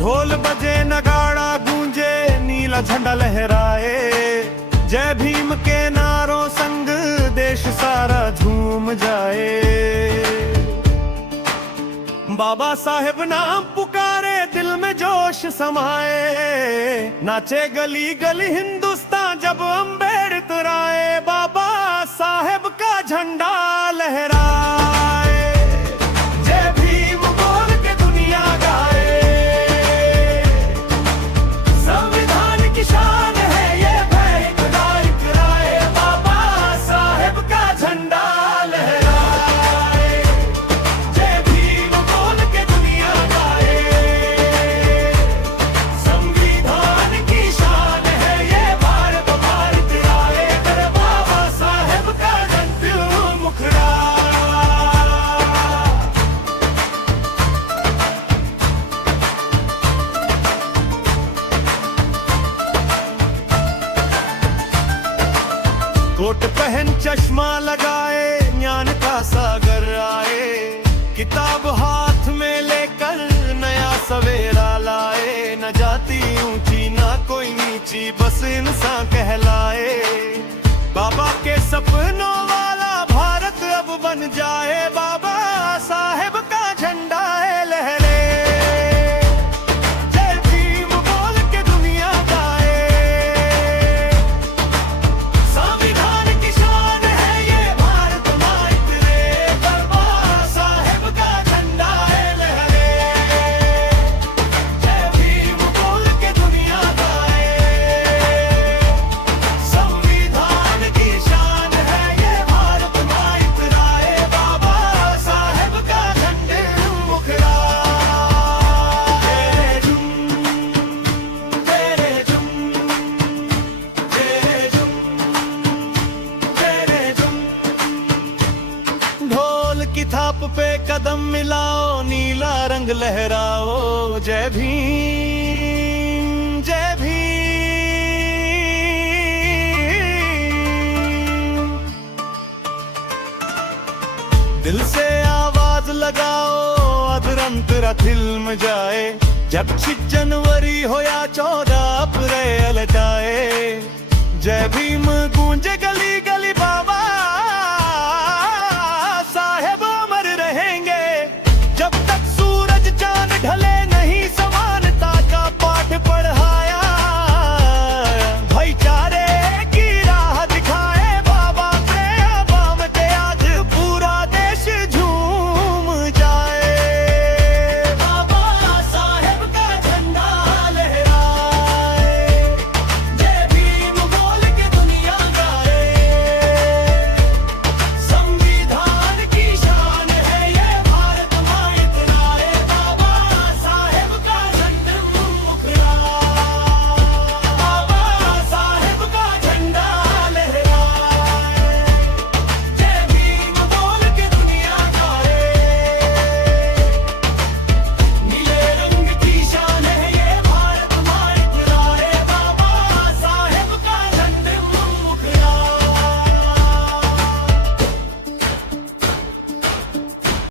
ढोल बजे नगाड़ा गूंजे नीला झंडा लहराए, जय भीम के नारों संग देश सारा झूम जाए। बाबा साहेब नाम पुकारे दिल में जोश समाए, नाचे गली गली हिंदुस्तान जब अम्बेडकर आए। बाबा साहेब का झंडा लहराए, जय भीम बोल के दुनिया गाए। संविधान की शान है ये भय इकरार कराए, बाबा साहेब का झंडा लहराए, जय भीम बोल के दुनिया गाए। संविधान की शान है ये भारत भारत आए, कर बाबा साहेब का झंडा मुखड़ा। कोट पहन चश्मा लगाए ज्ञान का सागर आए, किताब हाथ में लेकर नया सवेरा लाए। न जाति ऊंची ना कोई नीची बस इंसान कहलाए, बाबा के सपनों वाला भारत अब बन जाए। बाबा साहेब का झंडा है लहरे, जय भीम बोल के दुनिया गाए। संविधान की शान है ये भारत मात रे, बाबा साहेब का झंडा है लहरे, जय भीम बोल के दुनिया गाए। संविधान की शान है ये भारत मात राए, बाबा साहेब का झंडे मुखड़ा। तेरे झुम तेरे झुम तेरे झुम ढोल की थाप पे कदम मिलाओ, नीला रंग लहराओ। जय भीम जय भीम। दिल से आवाज लगाओ अधरंतरा फिल्म जाए, जब 6 जनवरी हो या 14 अप्रैल जाए। जय भीम गूंजे गली गली